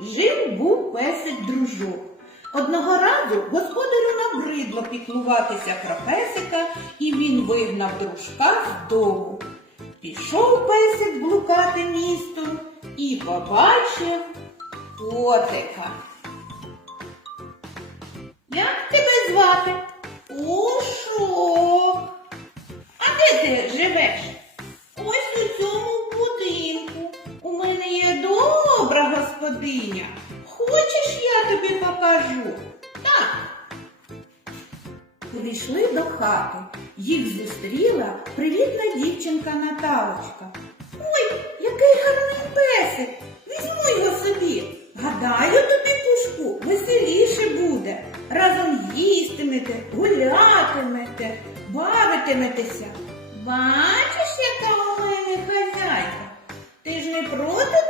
Жив був песик дружок. Одного разу господарю набридло піклуватися про песика, і він вигнав дружка з дому. Пішов песик блукати містом і побачив котика. Як тебе звати? Господиня. Хочеш, я тобі покажу? Так. Прийшли до хати. Їх зустріла привітна дівчинка Наталочка. Ой, який гарний песик! Візьму його собі. Гадаю, тобі пушку веселіше буде. Разом їстимете, гулятимете, бавитиметеся. Бачиш, яка у мене хазяйка? Ти ж не проти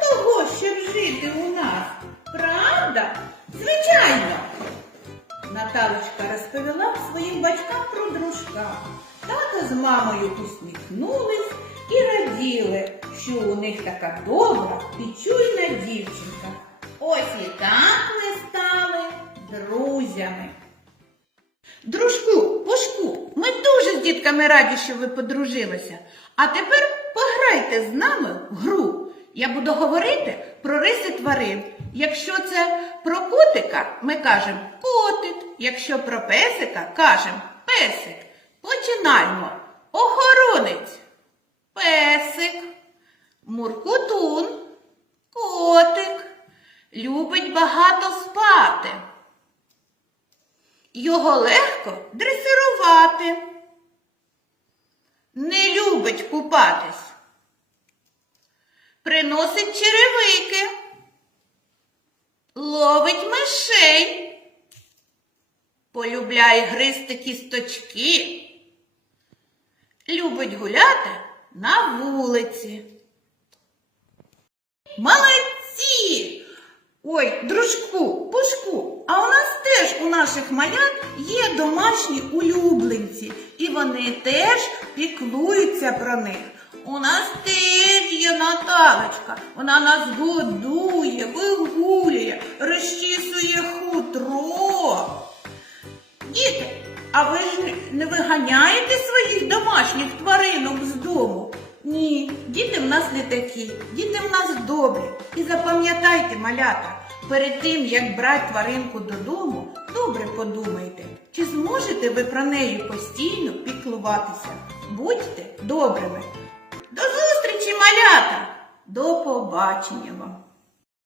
жити у нас, правда? Звичайно. Наталочка розповіла своїм батькам про дружка. Тато з мамою усміхнулись і раділи, що у них така добра і чуйна дівчинка. Ось і так ми стали друзями. Дружку, пушку, ми дуже з дітками раді, що ви подружилися. А тепер пограйте з нами в гру. Я буду говорити про риси тварин. Якщо це про котика, ми кажемо котик. Якщо про песика, кажемо песик. Починаємо. Охоронець. Песик. Муркутун. Котик. Любить багато спати. Його легко дресирувати. Не любить купатись. Приносить черевики. Ловить мишей. Полюбляє гризти кісточки. Любить гуляти на вулиці. Молодці! Ой, дружку, пушку, а у нас теж у наших малят є домашні улюбленці, і вони теж піклуються про них. У нас теж є Наталочка, вона нас годує, вигулює, розчісує хутро. Діти, а ви ж не виганяєте своїх домашніх тваринок з дому? Ні, діти в нас не такі, діти в нас добрі. І запам'ятайте, малята, перед тим, як брати тваринку додому, добре подумайте, чи зможете ви про неї постійно піклуватися. Будьте добрими. До зустрічі, малята! До побачення вам!